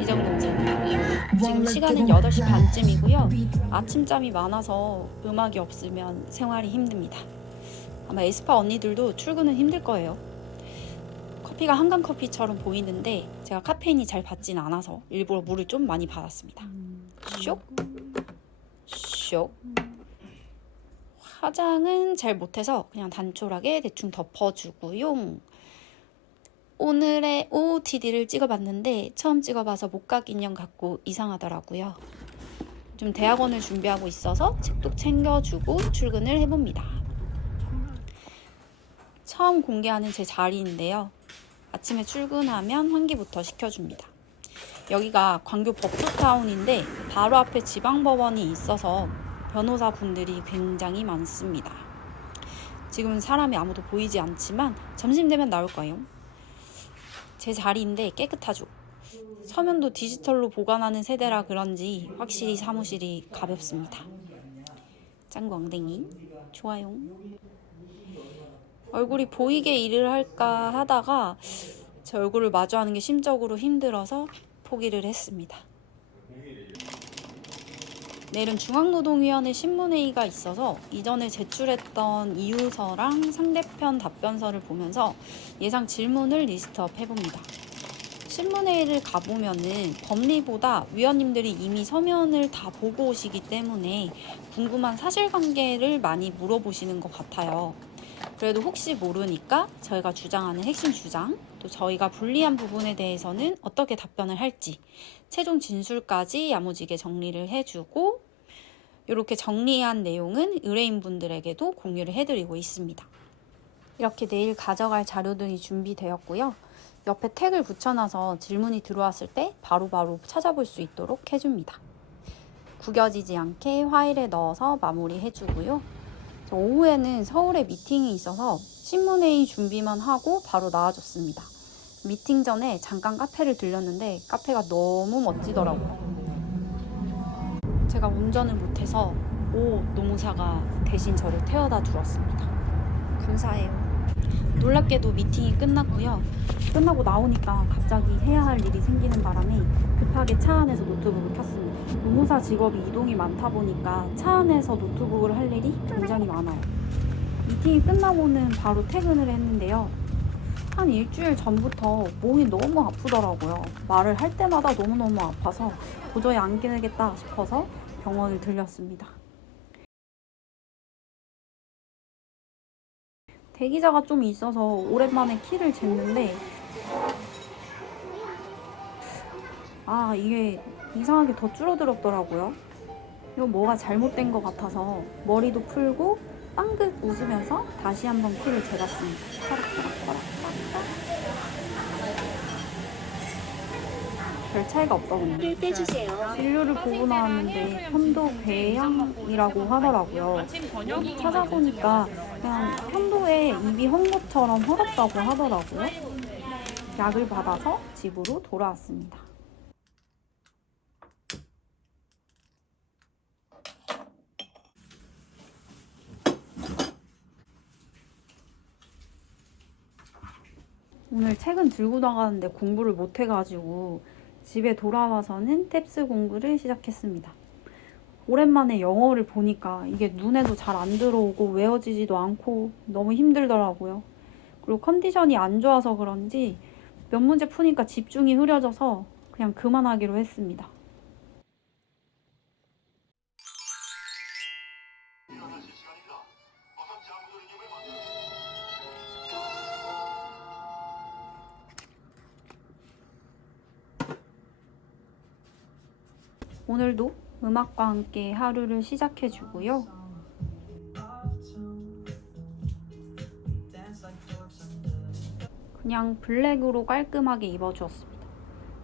이 정도면 됩니다. 지금 시간은 8시 반쯤이고요. 아침잠이 많아서 음악이 없으면 생활이 힘듭니다. 아마 에스파 언니들도 출근은 힘들 거예요. 커피가 한강 커피처럼 보이는데 제가 카페인이 잘 받진 않아서 일부러 물을 좀 많이 받았습니다. 쇽! 쇽! 화장은 잘 못해서 그냥 단촐하게 대충 덮어주고요. 오늘의 OOTD를 찍어봤는데 처음 찍어봐서 목각 인형 같고 이상하더라고요. 좀 대학원을 준비하고 있어서 책도 챙겨주고 출근을 해봅니다. 처음 공개하는 제 자리인데요. 아침에 출근하면 환기부터 시켜줍니다. 여기가 광교 법조타운인데 바로 앞에 지방법원이 있어서 변호사 분들이 굉장히 많습니다. 지금은 사람이 아무도 보이지 않지만 점심 되면 나올 거예요. 제 자리인데 깨끗하죠. 서면도 디지털로 보관하는 세대라 그런지 확실히 사무실이 가볍습니다. 짱구 엉덩이 좋아요. 얼굴이 보이게 일을 할까 하다가 제 얼굴을 마주하는 게 심적으로 힘들어서 포기를 했습니다. 내일은 중앙노동위원회 신문회의가 있어서 이전에 제출했던 이유서랑 상대편 답변서를 보면서 예상 질문을 리스트업 해봅니다. 신문회의를 가보면은 법리보다 위원님들이 이미 서면을 다 보고 오시기 때문에 궁금한 사실관계를 많이 물어보시는 것 같아요. 그래도 혹시 모르니까 저희가 주장하는 핵심 주장, 또 저희가 불리한 부분에 대해서는 어떻게 답변을 할지 최종 진술까지 야무지게 정리를 해주고 이렇게 정리한 내용은 의뢰인분들에게도 공유를 해드리고 있습니다. 이렇게 내일 가져갈 자료들이 준비되었고요. 옆에 태그를 붙여놔서 질문이 들어왔을 때 바로바로 찾아볼 수 있도록 해줍니다. 구겨지지 않게 파일에 넣어서 마무리해주고요. 오후에는 서울에 미팅이 있어서 신문회의 준비만 하고 바로 나와줬습니다. 미팅 전에 잠깐 카페를 들렸는데 카페가 너무 멋지더라고요. 제가 운전을 못해서 노무사가 대신 저를 태워다 주었습니다. 감사해요. 놀랍게도 미팅이 끝났고요. 끝나고 나오니까 갑자기 해야 할 일이 생기는 바람에 급하게 차 안에서 노트북을 켰습니다. 노무사 직업이 이동이 많다 보니까 차 안에서 노트북을 할 일이 굉장히 많아요. 미팅이 끝나고는 바로 퇴근을 했는데요. 한 일주일 전부터 몸이 너무 아프더라고요. 말을 할 때마다 너무너무 아파서 도저히 안 깨겠다 싶어서 병원을 들렸습니다. 대기자가 좀 있어서 오랜만에 키를 쟀는데 이게 이상하게 더 줄어들었더라고요. 이거 뭐가 잘못된 것 같아서 머리도 풀고 빵긋 웃으면서 다시 한번 키를 재봤습니다. 별 차이가 없더군요. 진료를 보고 나왔는데 편도 궤양이라고 하더라고요. 찾아보니까 그냥 편도에 입이 헝 것처럼 헐었다고 하더라고요. 약을 받아서 집으로 돌아왔습니다. 오늘 책은 들고 나가는데 공부를 못 해가지고 집에 돌아와서는 탭스 공부를 시작했습니다. 오랜만에 영어를 보니까 이게 눈에도 잘 안 들어오고 외워지지도 않고 너무 힘들더라고요. 그리고 컨디션이 안 좋아서 그런지 몇 문제 푸니까 집중이 흐려져서 그냥 그만하기로 했습니다. 오늘도 음악과 함께 하루를 시작해주고요. 그냥 블랙으로 깔끔하게 입어주었습니다.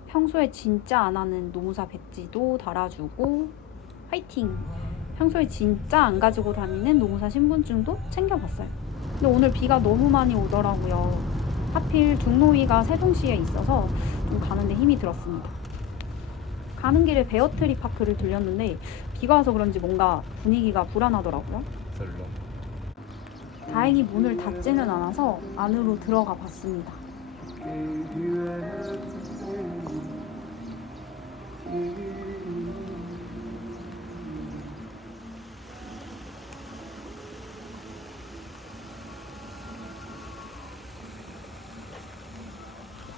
평소에 진짜 안 하는 노무사 배지도 달아주고 화이팅! 평소에 진짜 안 가지고 다니는 노무사 신분증도 챙겨봤어요. 근데 오늘 비가 너무 많이 오더라고요. 하필 중노위가 세종시에 있어서 좀 가는데 힘이 들었습니다. 가는 길에 베어트리 파크를 들렸는데 비가 와서 그런지 뭔가 분위기가 불안하더라고요. 다행히 문을 닫지는 않아서 안으로 들어가 봤습니다.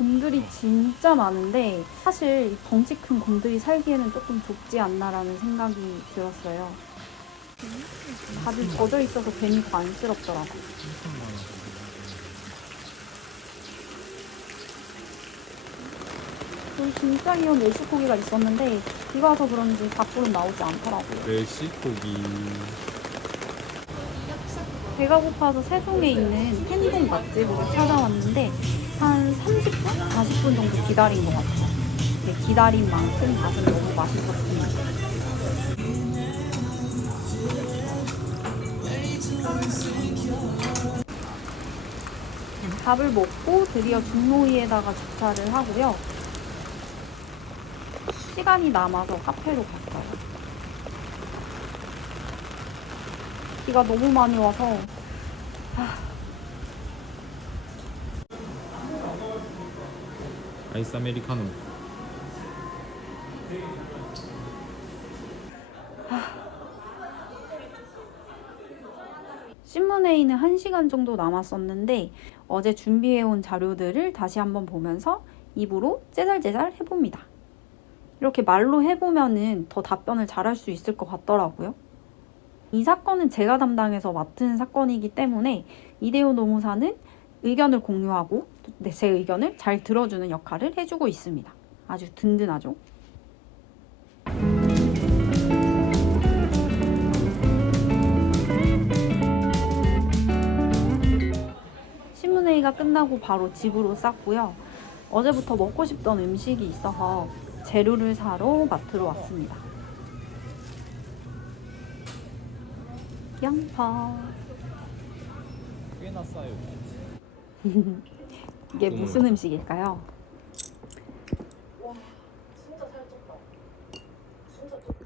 곰들이 진짜 많은데 사실 이 덩치 큰 곰들이 살기에는 조금 좁지 않나라는 생각이 들었어요. 다들 젖어 있어서 괜히 더 안쓰럽더라고. 여기 진짜 귀여운 메시코기가 있었는데 비가 와서 그런지 밖으로 나오지 않더라고요. 메시코기. 배가 고파서 세종에 있는 텐동 맛집으로 찾아왔는데 한 30분? 40분 정도 기다린 것 같아요. 근데 기다린 만큼 맛은 너무 맛있었습니다. 밥을 먹고 드디어 중로위에다가 주차를 하고요. 시간이 남아서 카페로 갔어요. 비가 너무 많이 와서 아이스 아메리카노. 신문회의는 1시간 정도 남았었는데 어제 준비해온 자료들을 다시 한번 보면서 입으로 째잘째잘 해봅니다. 이렇게 말로 해보면은 더 답변을 잘할 수 있을 것 같더라고요. 이 사건은 제가 담당해서 맡은 사건이기 때문에 이대호 노무사는 의견을 공유하고 제 의견을 잘 들어주는 역할을 해주고 있습니다. 아주 든든하죠. 신문회의가 끝나고 바로 집으로 쌌고요. 어제부터 먹고 싶던 음식이 있어서 재료를 사러 마트로 왔습니다. 양파. 꽤나 싸요. 이게 무슨 음식일까요? 진짜 살쪘다. 진짜 쪘다.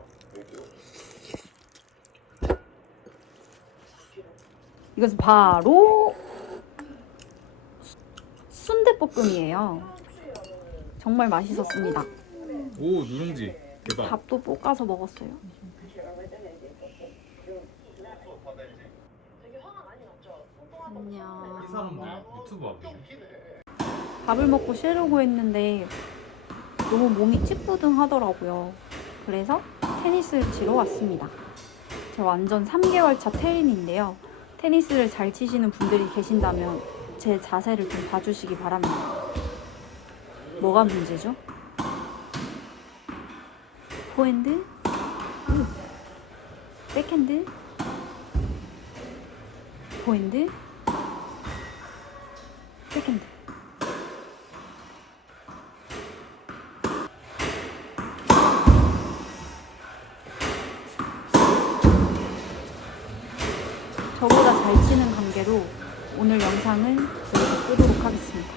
이것은 바로 순댓볶음이에요. 정말 맛있었습니다. 오, 누룽지. 대박. 밥도 볶아서 먹었어요. 안녕. 이 사람 유튜브 하고 있네. 밥을 먹고 쉬려고 했는데 너무 몸이 찌뿌둥하더라고요. 그래서 테니스를 치러 왔습니다. 저 완전 3개월 차 테린인데요. 테니스를 잘 치시는 분들이 계신다면 제 자세를 좀 봐주시기 바랍니다. 뭐가 문제죠? 포핸드, 백핸드, 포핸드, 백핸드. 저보다 잘 치는 관계로 오늘 영상은 여기서 끄도록 하겠습니다.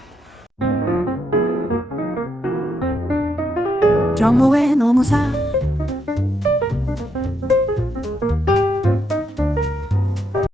정모의 노무사